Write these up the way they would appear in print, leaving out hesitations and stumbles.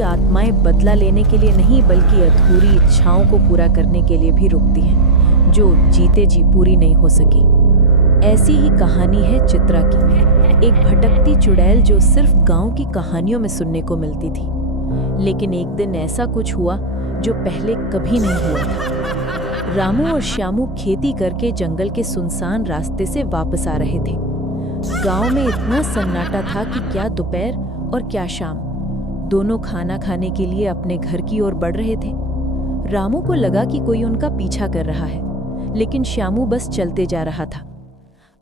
की आत्माएं बदला लेने के लिए नहीं बल्कि अधूरी इच्छाओं को पूरा करने के लिए भी रुकती हैं, जो जीते जी पूरी नहीं हो सकी। ऐसी ही कहानी है चित्रा की, एक भटकती चुड़ैल जो सिर्फ गांव की कहानियों में सुनने को मिलती थी। लेकिन एक दिन ऐसा कुछ हुआ जो पहले कभी नहीं हुआ था। रामू और श्यामू खेती करके जंगल के सुनसान रास्ते से वापस आ रहे थे। गांव में इतना सन्नाटा था कि क्या दोपहर और क्या शाम, दोनों खाना खाने के लिए अपने घर की ओर बढ़ रहे थे। रामू को लगा कि कोई उनका पीछा कर रहा है, लेकिन श्यामू बस चलते जा रहा था।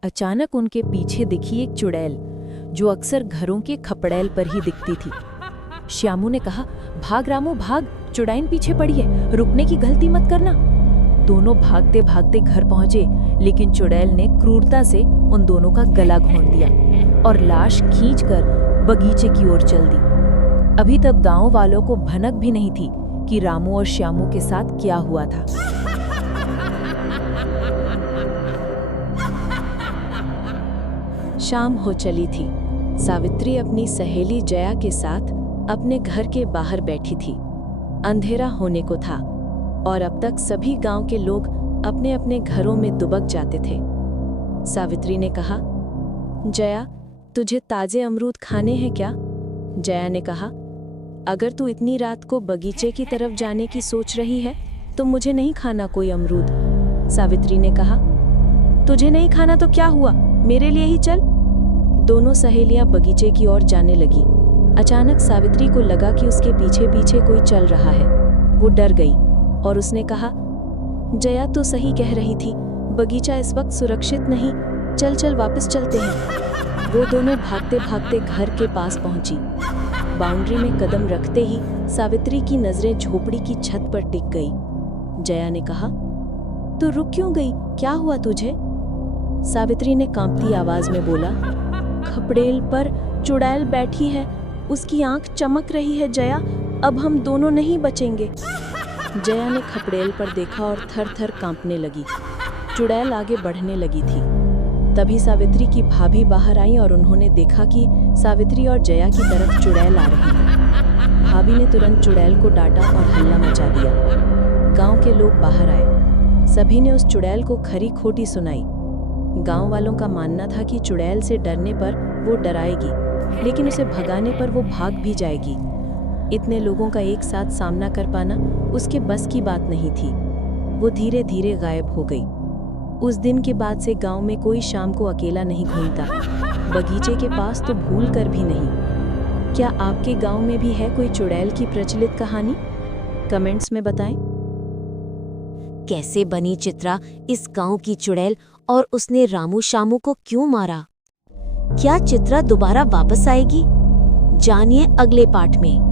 अचानक उनके पीछे दिखी एक चुड़ैल, जो अक्सर घरों के खपड़ैल पर ही दिखती थी। श्यामू ने कहा, भाग रामू भाग, चुड़ैल पीछे पड़ी है, रुकने की गलती मत करना। दोनों भागते भागते घर पहुंचे, लेकिन चुड़ैल ने क्रूरता से उन दोनों का गला घोंट दिया और लाश खींचकर बगीचे की ओर चल दी। अभी तक गांव वालों को भनक भी नहीं थी कि रामू और श्यामू के साथ क्या हुआ था। शाम हो चली थी। सावित्री अपनी सहेली जया के साथ अपने घर के बाहर बैठी थी। अंधेरा होने को था और अब तक सभी गांव के लोग अपने अपने घरों में दुबक जाते थे। सावित्री ने कहा, जया, तुझे ताजे अमरूद खाने हैं क्या? जया ने कहा, अगर तू इतनी रात को बगीचे की तरफ जाने की सोच रही है तो मुझे नहीं खाना कोई अमरूद। सावित्री ने कहा, तुझे नहीं खाना तो क्या हुआ, मेरे लिए ही चल। दोनों सहेलियां बगीचे की ओर जाने लगी। अचानक सावित्री को लगा कि उसके पीछे पीछे कोई चल रहा है। वो डर गई और उसने कहा, जया तो सही कह रही थी, बगीचा इस वक्त सुरक्षित नहीं, चल चल वापस चलते हैं। वो दोनों भागते भागते घर के पास पहुंची। बाउंड्री में कदम रखते ही सावित्री की नजरें झोपड़ी की छत पर टिक गई। जया ने कहा, तू रुक क्यों गई, क्या हुआ तुझे? सावित्री ने कांपती आवाज में बोला, खपड़ेल पर चुड़ैल बैठी है, उसकी आंख चमक रही है जया, अब हम दोनों नहीं बचेंगे। जया ने खपड़ेल पर देखा और थर थर कांपने लगी। चुड़ैल आगे बढ़ने लगी थी। तभी सावित्री की भाभी बाहर आई और उन्होंने देखा कि सावित्री और जया की तरफ चुड़ैल आ रही है। भाभी ने तुरंत चुड़ैल को डांटा और हल्ला मचा दिया। गांव के लोग बाहर आए। सभी ने उस चुड़ैल को खरी खोटी सुनाई। गांव वालों का मानना था कि चुड़ैल से डरने पर वो डराएगी, लेकिन उसे भगाने पर वो भाग भी जाएगी। इतने लोगों का एक साथ सामना कर पाना उसके बस की बात नहीं थी। वो धीरे धीरे गायब हो गई। उस दिन के बाद से गांव में कोई शाम को अकेला नहीं घूमता, बगीचे के पास तो भूल कर भी नहीं। क्या आपके गांव में भी है कोई चुड़ैल की प्रचलित कहानी? कमेंट्स में बताएं। कैसे बनी चित्रा इस गांव की चुड़ैल और उसने रामू शामू को क्यों मारा? क्या चित्रा दोबारा वापस आएगी? जानिए अगले पार्ट में।